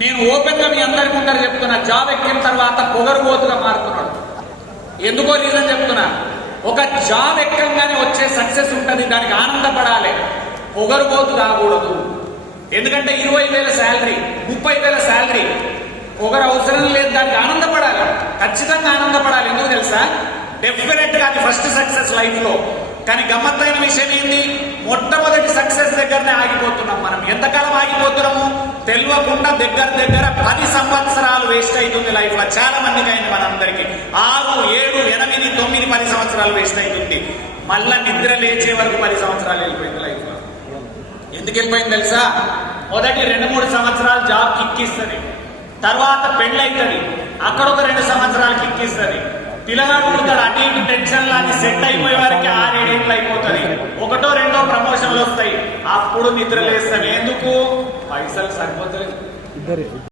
నేను ఓపెన్ గా మీ అందరి ముందర చెప్తున్నా, జాబ్ ఎక్కిన తర్వాత పొగరుబోతుగా మారుతున్నాడు. ఎందుకో రీజన్ చెప్తున్నా. ఒక జాబ్ ఎక్కగానే వచ్చే సక్సెస్ ఉంటుంది, దానికి ఆనందపడాలి, పొగరుబోతు కాకూడదు. ఎందుకంటే 20,000 శాలరీ, 30,000 శాలరీ, పొగరు అవసరం లేదు, దానికి ఆనందపడాలి, ఖచ్చితంగా ఆనందపడాలి. ఎందుకు తెలుసా? డెఫినెట్ గా అది ఫస్ట్ సక్సెస్ లైఫ్ లో. కానీ గమ్మత్తైన విషయం ఏంది, మొట్టమొదటి సక్సెస్ దగ్గరనే ఆగిపోతున్నాం మనం. ఎంతకాలం ఆగిపోతున్నాము తెలియకుండా దగ్గర 10 సంవత్సరాలు వేస్ట్ అవుతుంది లైఫ్ లో. చాలా మందికి అయింది, మనందరికి 6, 7, 8, 9, 10 సంవత్సరాలు వేస్ట్ అవుతుంది. మళ్ళా నిద్ర లేచే వరకు 10 సంవత్సరాలు వెళ్ళిపోయింది లైఫ్ లో. ఎందుకు వెళ్ళిపోయింది తెలుసా? మొదటి 2-3 సంవత్సరాలు జాబ్ కిక్కిస్తుంది, తర్వాత పెళ్ళైతుంది, అక్కడ ఒక 2 సంవత్సరాలు కిక్కిస్తుంది, పిల్లగాడు పుడతాడు, అటు ఇటు టెన్షన్ లాంటి సెట్ అయిపోయే వారికి 6-7 ఏళ్ళు అయిపోతుంది, 1-2 ప్రమోషన్లు వస్తాయి, అప్పుడు నిద్ర లేస్తాం. ఎందుకు? పైసలు సరిపోతలేదు.